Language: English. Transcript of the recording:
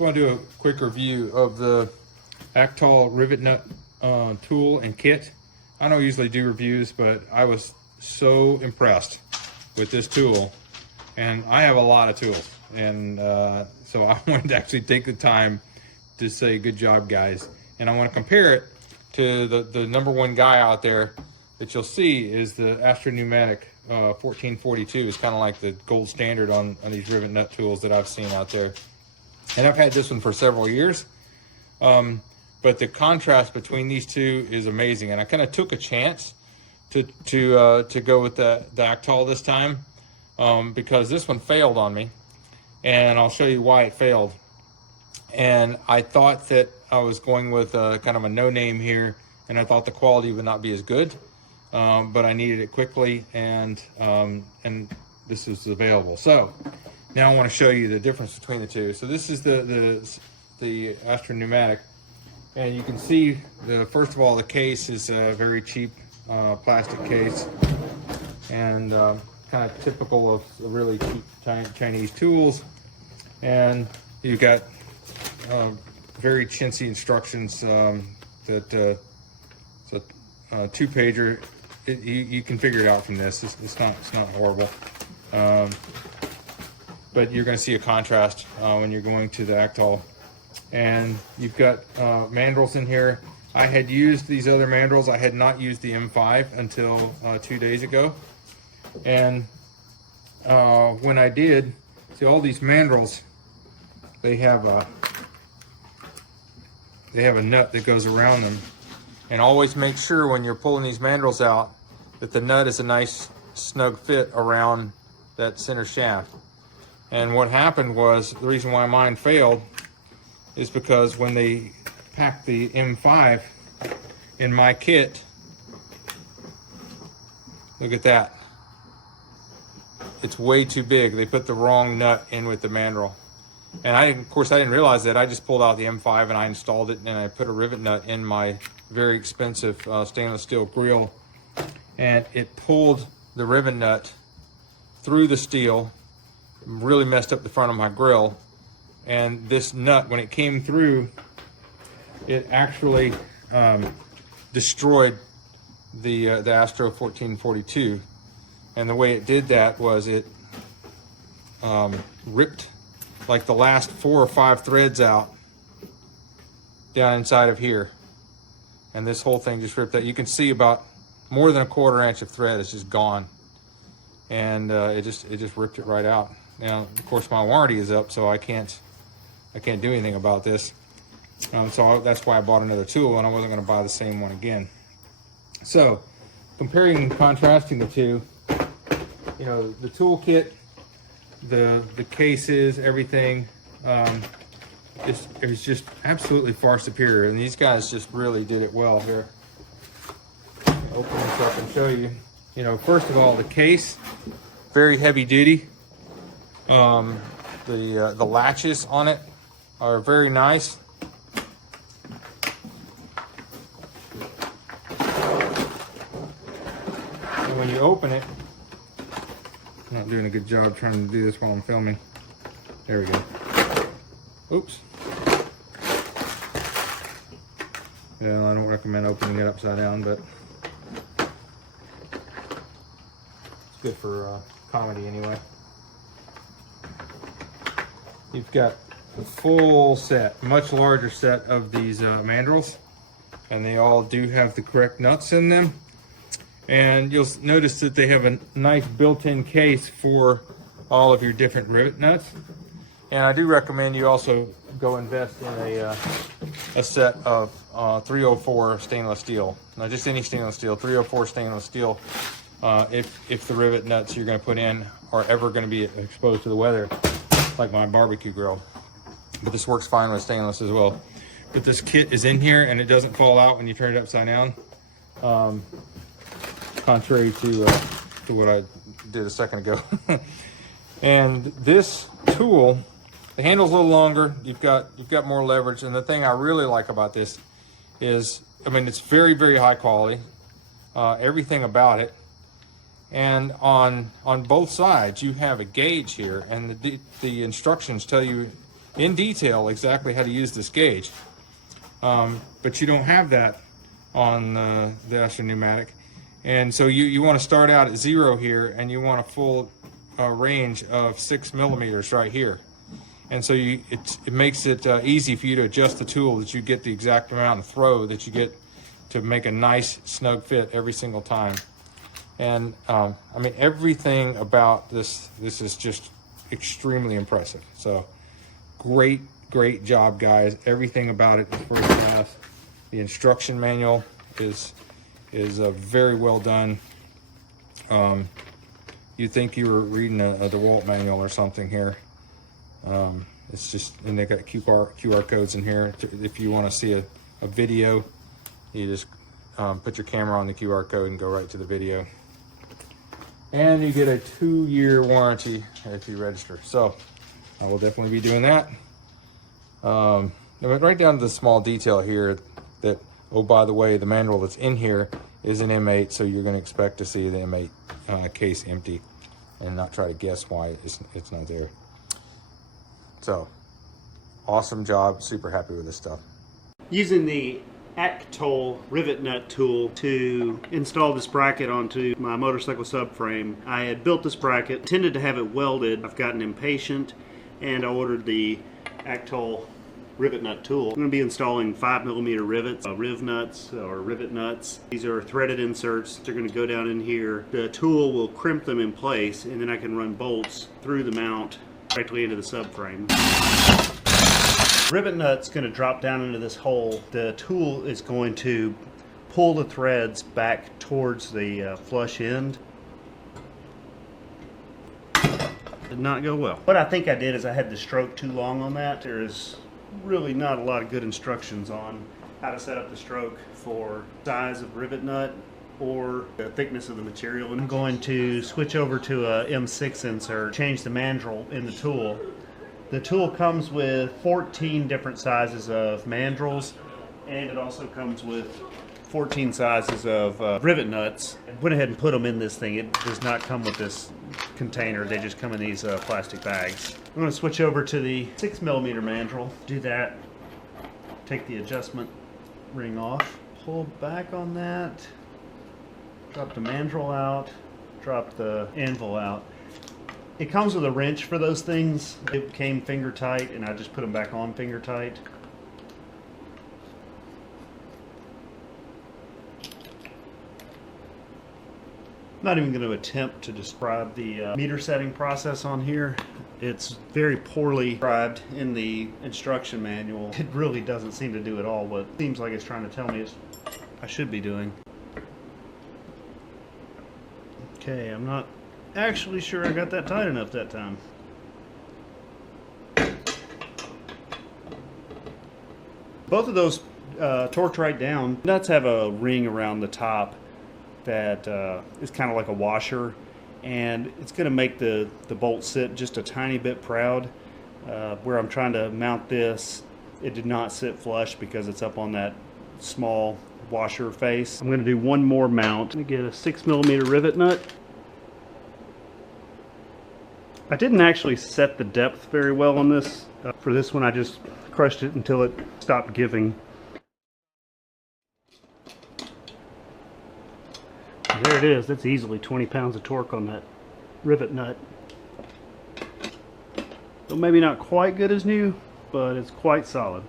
I want to do a quick review of the AKKTOL rivet nut tool and kit. I don't usually do reviews, but I was so impressed with this tool, and I have a lot of tools, and so I wanted to actually take the time to say good job, guys. And I want to compare it to the number one guy out there that you'll see is the Astro-Pneumatic 1442 is kind of like the gold standard on these rivet nut tools that I've seen out there. And I've had this one for several years, but the contrast between these two is amazing. And I kind of took a chance to go with the AKKTOL this time because this one failed on me, and I'll show you why it failed. And I thought that I was going with kind of a no-name here, and I thought the quality would not be as good, but I needed it quickly, and this is available. So now I want to show you the difference between the two. So this is the Astro-Pneumatic, and you can see first of all, the case is a very cheap plastic case, and kind of typical of really cheap Chinese tools. And you've got very chintzy instructions that it's a 2-pager. You can figure it out from this. It's not horrible. But you're going to see a contrast when you're going to the AKKTOL. And you've got mandrels in here. I had used these other mandrels. I had not used the M5 until 2 days ago. And when I did, see all these mandrels, they have a nut that goes around them. And always make sure when you're pulling these mandrels out that the nut is a nice snug fit around that center shaft. And what happened was, the reason why mine failed is because when they packed the M5 in my kit, look at that. It's way too big. They put the wrong nut in with the mandrel. And of course I didn't realize that. I just pulled out the M5 and I installed it, and I put a rivet nut in my very expensive stainless steel grill, and it pulled the rivet nut through the steel, really messed up the front of my grill. And this nut, when it came through, it actually destroyed the Astro 1442. And the way it did that was it ripped like the last 4 or 5 threads out down inside of here. And this whole thing just ripped out. You can see about more than a 1/4 inch of thread is just gone. And it just ripped it right out. Now, of course, my warranty is up, so I can't do anything about this. So that's why I bought another tool, and I wasn't going to buy the same one again. So, comparing and contrasting the two, you know, the tool kit, the cases, everything, is just absolutely far superior. And these guys just really did it well here. Open this up and show you. You know, first of all, the case, very heavy duty. The latches on it are very nice. And when you open it, I'm not doing a good job trying to do this while I'm filming. There we go. Oops. Yeah, I don't recommend opening it upside down, but it's good for comedy anyway. You've got the full set, much larger set of these mandrels, and they all do have the correct nuts in them. And you'll notice that they have a nice built-in case for all of your different rivet nuts. And I do recommend you also go invest in a set of 304 stainless steel. Not just any stainless steel, 304 stainless steel. If the rivet nuts you're going to put in are ever going to be exposed to the weather, like my barbecue grill. But this works fine with stainless as well. But this kit is in here and it doesn't fall out when you turn it upside down, contrary to what I did a second ago. And this tool, the handle's a little longer. You've got more leverage. And the thing I really like about this is, I mean, it's very, very high quality. Everything about it. And on both sides, you have a gauge here, and the instructions tell you in detail exactly how to use this gauge. But you don't have that on the Astro Pneumatic. And so you want to start out at 0 here, and you want a full range of 6 millimeters right here. And so it makes it easy for you to adjust the tool, that you get the exact amount of throw that you get to make a nice snug fit every single time. And I mean, everything about this is just extremely impressive. So great job, guys. Everything about it is first class. The instruction manual is very well done. You'd think you were reading the DeWalt manual or something here. It's just, and they got QR codes in here. If you want to see a video, you just put your camera on the QR code and go right to the video. And you get a 2-year warranty if you register. So I will definitely be doing that. Right down to the small detail here that, oh, by the way, the manual that's in here is an M8, so you're going to expect to see the M8 case empty and not try to guess why it's not there. So awesome job, super happy with this stuff. Using the AKKTOL rivet nut tool to install this bracket onto my motorcycle subframe. I had built this bracket, intended to have it welded. I've gotten impatient and I ordered the AKKTOL rivet nut tool. I'm going to be installing 5mm rivets, riv nuts or rivet nuts. These are threaded inserts. They're going to go down in here. The tool will crimp them in place, and then I can run bolts through the mount directly into the subframe. Rivet nut's going to drop down into this hole. The tool is going to pull the threads back towards the flush end. Did not go well. What I think I did is I had the stroke too long on that. There's really not a lot of good instructions on how to set up the stroke for size of rivet nut or the thickness of the material. I'm going to switch over to a M6 insert, change the mandrel in the tool. The tool comes with 14 different sizes of mandrels, and it also comes with 14 sizes of rivet nuts. I went ahead and put them in this thing. It does not come with this container. They just come in these plastic bags. I'm going to switch over to the 6mm mandrel. Do that. Take the adjustment ring off. Pull back on that. Drop the mandrel out. Drop the anvil out. It comes with a wrench for those things. It came finger tight, and I just put them back on finger tight. I'm not even going to attempt to describe the meter setting process on here. It's very poorly described in the instruction manual. It really doesn't seem to do at all what it seems like it's trying to tell me I should be doing. Okay, I'm not actually sure I got that tight enough that time. Both of those torqued right down. Nuts have a ring around the top that is kind of like a washer, and it's going to make the bolt sit just a tiny bit proud. Where I'm trying to mount this, it did not sit flush because it's up on that small washer face. I'm going to do one more mount. I'm going to get a 6mm rivet nut. I didn't actually set the depth very well on this. For this one, I just crushed it until it stopped giving. And there it is. That's easily 20 pounds of torque on that rivet nut. So maybe not quite good as new, but it's quite solid.